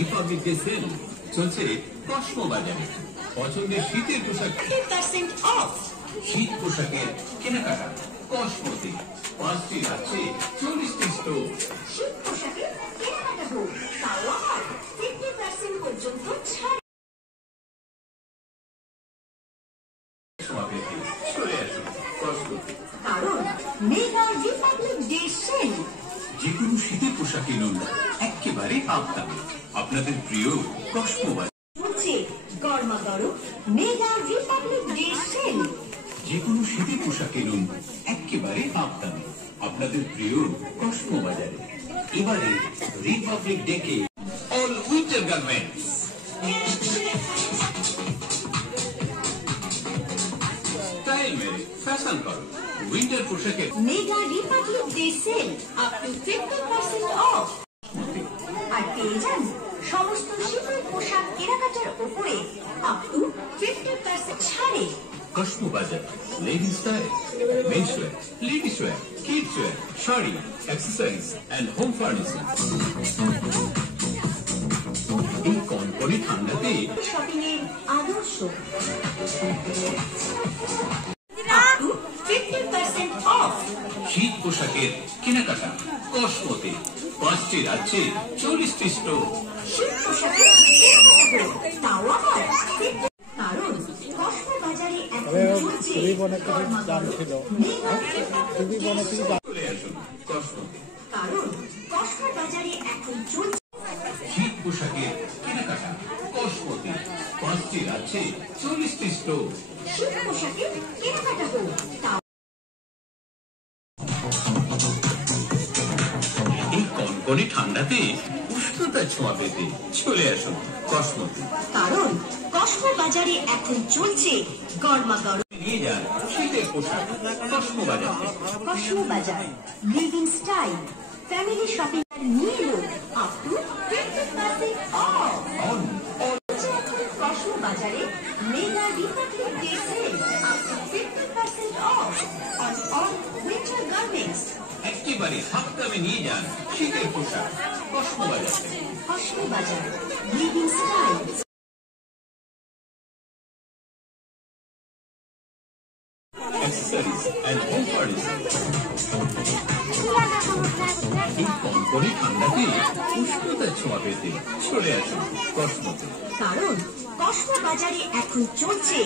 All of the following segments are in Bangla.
রিপাবলিক ডে সেল চলছে কসমো বাজারে। পছন্দের শীতের পোশাক 50% অফ। শীত পোশাকের কেনাকাটা কসমোতে। 5টি আছে 40টি স্টোর। শীত পোশাকে কেনাকাটা হোক, তাও আবার 50% পর্যন্ত ছাড়। চলে আসুন কসমোতে। কারণ মেগা রিপাবলিক ডে সেল। যে কোনো শীতের পোশাক কিনুন একেবারে আপদামে। আপনাদের প্রিয় কসমো বাজার। হচ্ছে গরমাগরম মেগা রিপাবলিক ডে সেল। যে কোনো শীতের পোশাক কিনুন একেবারে আপদামে। আপনাদের প্রিয় কসমো বাজারে। এবারে রিপাবলিক ডেকে অল উইন্টার গার্মেন্টস। স্টাইল মেরে ফ্যাশন করো উইন্টার পোশাকের mega republic day sale up to 50% off. আর পেয়ে যান সমস্ত শীতের পোশাক কেনাকাটার উপরে আপ টু 50% ছাড়ে। Cosmo Bazaar. Ladies style, mens wear, ladies wear, kids wear, sari, accessories and home furnishing. এই কনকনে ঠান্ডাতে শপিং এর আদর্শ আপ টু 50% অফ। শীত পোশাকের কেনাকাটা কসমোতে। 5টি রাজ্যে 40টি স্টোর। শীত পোশাকে কেনাকাটা হোক, তাও আবার 50। কারণ কসমো বাজারে এখন চলছে গরমাগরম মেগা রিপাবলিক ডে সেল। চলে আসুন কসমোতে। কারণ কসমো বাজারে এখন চলছে শীত পোশাকের কেনাকাটা কসমোতে। 5টি রাজ্যে 40টি স্টোর। শীত পোশাকে কেনাকাটা হোক, তাও এই কনকনে ঠান্ডাতে উষ্ণতার ছোঁয়া পেতে চলে আসুন কসমোতে। কারণ কসমো বাজারে এখন চলছে গরমাগরম নিয়ে যান শীতের পোশাক কসমো বাজার থেকে। Cosmo Bazaar living style family shopping নিয়ে এলো up to 50% off. On Cosmo বাজারে mega republic day sale up to 50% off on all winter garments. একেবারে হাফদামে নিয়ে যান শীতের পোশাক কসমো বাজার থেকে। Cosmo Bazaar living style accessories and home furnishing. এই কনকনে ঠান্ডাতে উষ্ণতার ছোঁয়া পেতে চলে আসুন কসমোতে। কারণ কসমো বাজারে এখন চলছে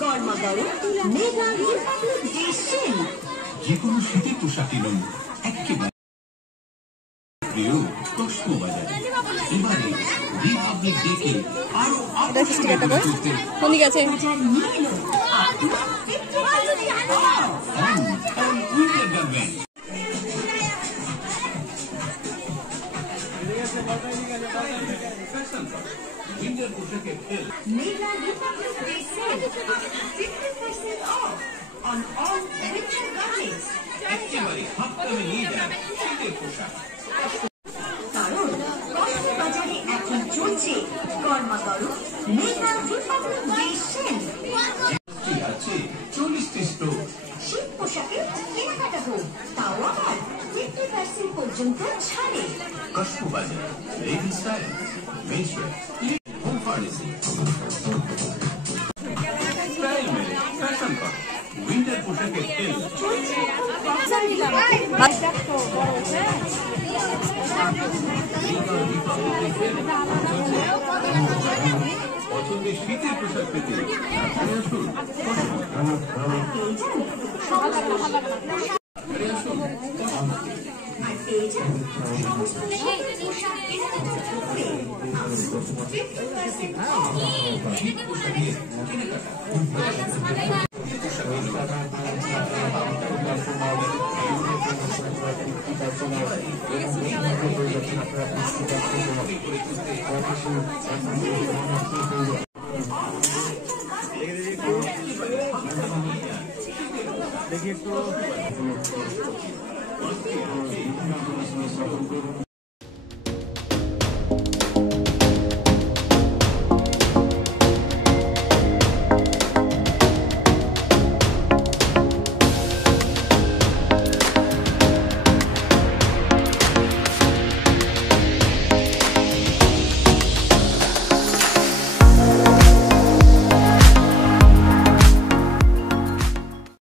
গরমাগরম মেগা রিপাবলিক ডে সেল। যে কোনো শীতের পোশাক কিনুন একেবারে প্রিয় কসমো বাজারে। এবারে রিপাবলিক ডেকে আরো কোন গেছে বাজার নিয়ে এলো up to 50% off. On winter garments. Fashion করো উইন্টার পোশাকের খেল Mega Republic Day sale up to 50% off on all winter garments. একেবারে হাফদামে নিয়ে যান শীতের পোশাক। কারণ কসমো বাজারে এখন চলছে গরমাগরম মেগা রিপাবলিক ডে সেল। কি আছে 40টি স্টোর। শীত পোশাকে কেনাকাটা হোক, তাও আবার 50% পর্যন্ত ছাড়ে। Cosmo Bazaar. Ladies style, mens wear, home furnishing. Style মেরে ফ্যাশন করো উইন্টার পোশাকের খেল চলছে এখন পছন্দের শীতের পোশাক পেতে চলে আসুন পেয়ে যান সমস্ত চলে আসুন আর পেয়ে যান সমস্ত শীতের পোশাক কেনাকাটার উপরে up to 50% off। শীত পোশাকের কেনাকাটা দেখি একটু